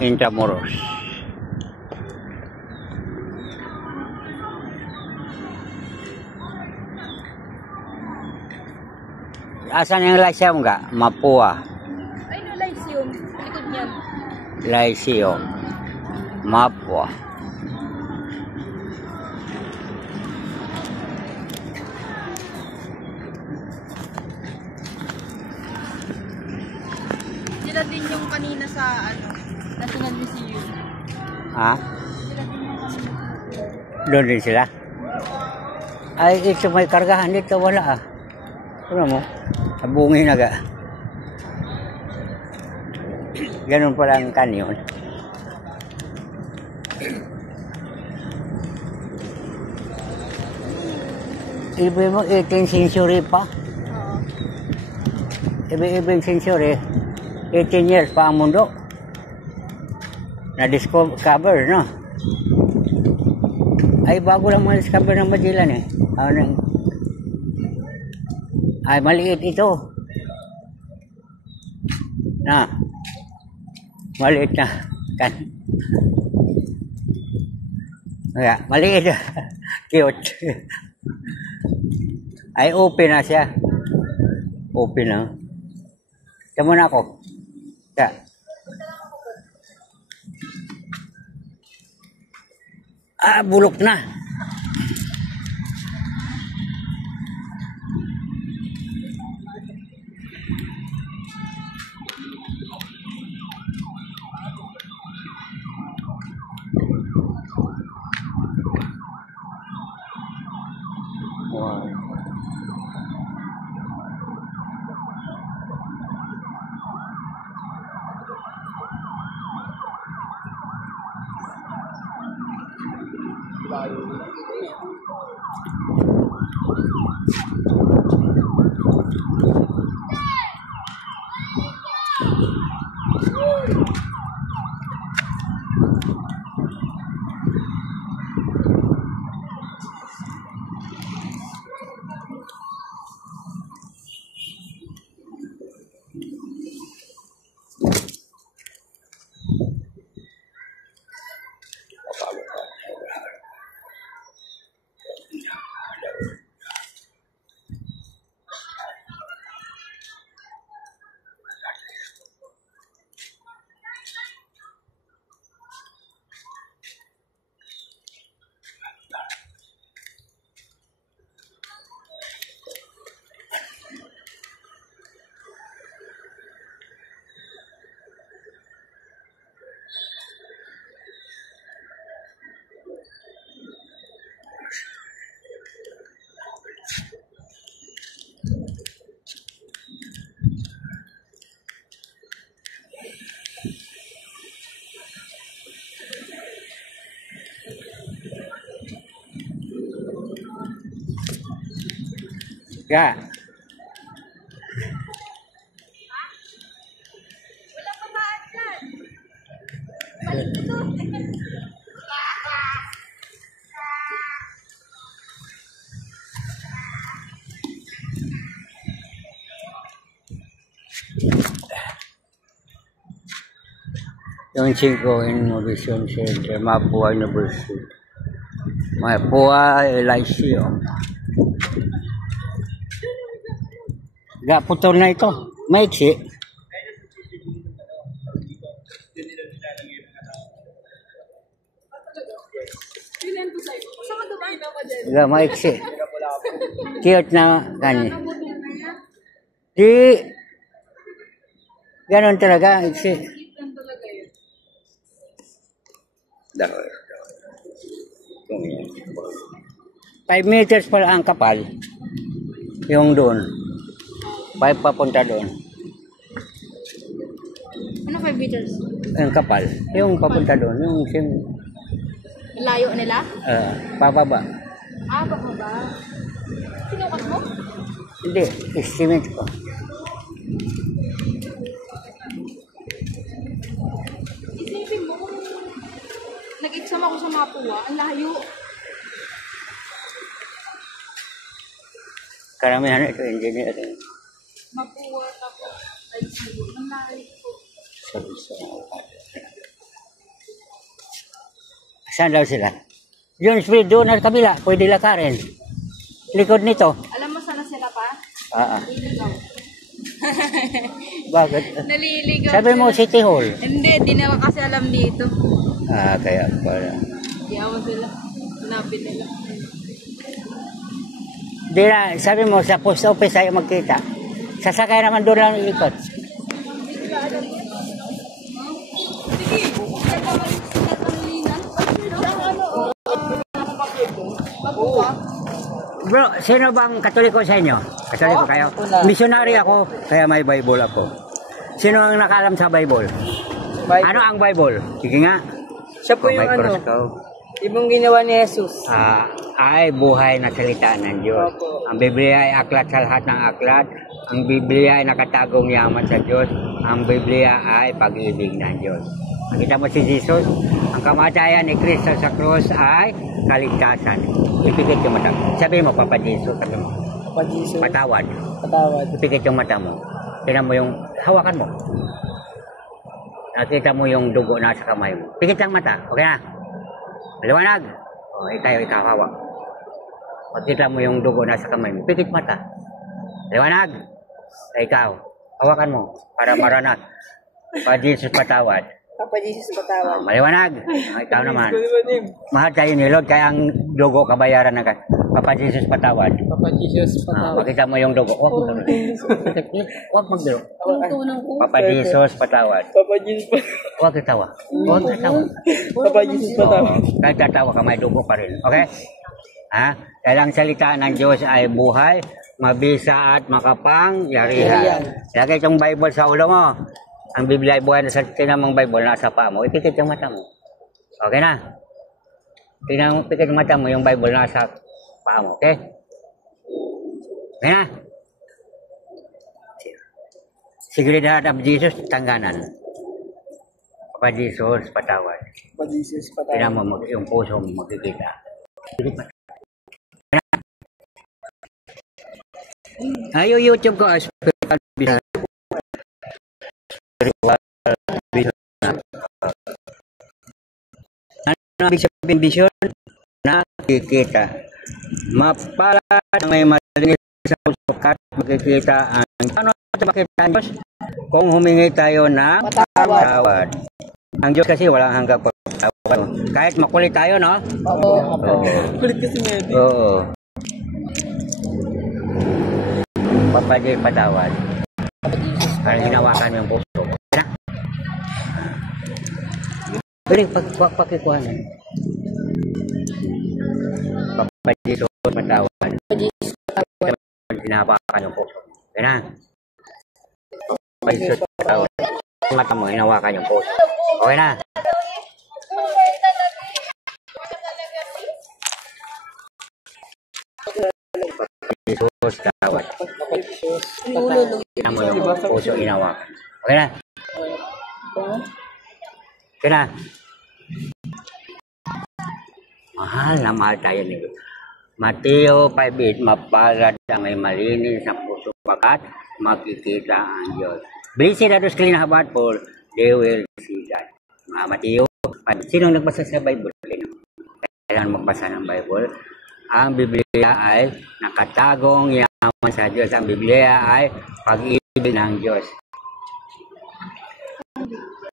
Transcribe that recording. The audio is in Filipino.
Intramuros. Asan yung Lyceum ka? Mapua. Ay, no, Lyceum. Likod niyan. Lyceum. Mapua. Sila din yung kanina sa, National Museum. Ha? Sila din yung kanina. Doon din sila? Ay, ito may kargahan dito. Wala ah. Ano mo? Sabungin na ga. Ganun pala ang kanyon. Ibi mo 18th century pa? Oo. Ibig century. 18 years pa ang mundo. Na-discover, no? Ay, bago lang ma-discover ng Magellan eh. Ay, maliit ito. Na. Maliit na. Kan. Kaya, maliit. Cute. Ay, open na siya. Open na. Tama na ako. Kaya. Ah, bulok na. Wow. Ya. Wala pa maadlan. Yung 5 Innovation Center, Mapua University. Mapua Lyceum. Putol na ito. Maiksi. Maiksi. Cute na kanya. Di. Ganon talaga. Iksi. 5 meters pala ang kapal. Yung doon. 5 papunta doon. Ano 5 meters? Yung kapal. Yung papunta doon. Yung Layo nila? pababa. Ah, baka ba? Sinukat mo? Hindi. Estimate ko. Isipin mo, nag-exam ako sa Mapua, ang layo. Karamihan ito, engineer. Mapua, tapos, ay, ang layo po. Sabi sa Saan daw sila? Yun, doon sa kabila. Pwede lakarin. Likod nito. Alam mo sana sila pa? Naliligaw. Bakit? Naliligaw Sabi mo, sila. City Hall. Hindi, di na kasi alam dito. Kaya pala. Yaman sila. Hanapin nila. Di na, sabi mo, sa post office tayo magkita. Sasakay naman doon lang ikot. Bro, sino bang katoliko sa inyo? Katoliko kayo? Missionary ako, kaya may Bible ako. Sino ang nakalam sa Bible? Ano ang Bible? Sige nga. Siya po yung ano, ibang ginawa ni Jesus. Ay buhay na salita ng Diyos. Ang Biblia ay aklat sa lahat ng aklat. Ang Biblia ay nakatagong yaman sa Diyos. Ang Biblia ay pag-ibig ng Diyos. Nakita mo si Jesus? Ang kamatayan ni Kristo sa krus ay kaligtasan. Ipikit yung mata. Sabi mo, Papa Jesus. Sabi mo. Papa Jesus. Patawad. Patawad. Ipikit yung mata mo. Tingnan mo yung hawakan mo. Nakita mo yung dugo na sa kamay mo. Pikit ang mata. Okay na? Maliwanag. Ikaw hawak. Makita mo yung dugo na sa kamay mo. Pikit mata. Maliwanag. Ikaw. Hawakan mo para maranas. Papa Jesus patawad. Papa Jesus patawad. Maliwanag. Ikaw naman. Mahal tayo ni Lord kaya ang dugo kabayaran ng Papa Jesus patawad. Papa Jesus patawad. Makita mo yung dugo. Huwag magduro. Papa Jesus patawad. Papa Jesus patawad. Huwag kitawa. Huwag kitawa. Papa Jesus patawad. Kahit tatawa ka, may dugo pa rin. Okay? Dahil ang salita ng Diyos ay buhay, mabisa at makapangyarihan. Lagay itong Bible sa ulo mo. Ang Biblia ay buhay na sa tinamang Bible nasa paa mo. Ipikit yung mata mo. Okay na? Pikit yung mata mo, yung Bible nasa paa mo. Okay? Okay na? Seguridad of Jesus, tangganan. Papa Jesus, patawad. Papa Jesus patawad. Tingnan mo, yung puso mo magkikita. Pikit mata. Yung YouTube ko, spiritual vision. Ano ibig sabihin vision? Nakikita. Mapalad may malinis sa puso at makikita ang ano sa makita ng Diyos kung humingi tayo ng patawad. Ang Diyos kasi walang hanggang patawad. Kahit makulit tayo, no? Opo. Kulit kasi ngayon. Oo. Papadil patawad. Parang hinawakan yung puso. Pero pagkikuhanan. Papadil patawad. Hinawakan yung puso. Kaya na. Papadil patawad. Mata mo, hinawakan yung puso. Okay na. Jesus, tawad. Tingnan mo yung puso inawakan. Okay na? Okay na? Mahal na mahal tayo ni Mateo 5:8, mapalad ang may malinis na puso pagkat makikita ang Diyos. Blessed are those clean of heart, for they will see God. Mateo 5. Sino nagbasa sa Bible? Kailangan magbasa ng Bible. Ang Biblia ay nakatagong yaman sa Diyos. Ang Biblia ay pag-ibig ng Diyos.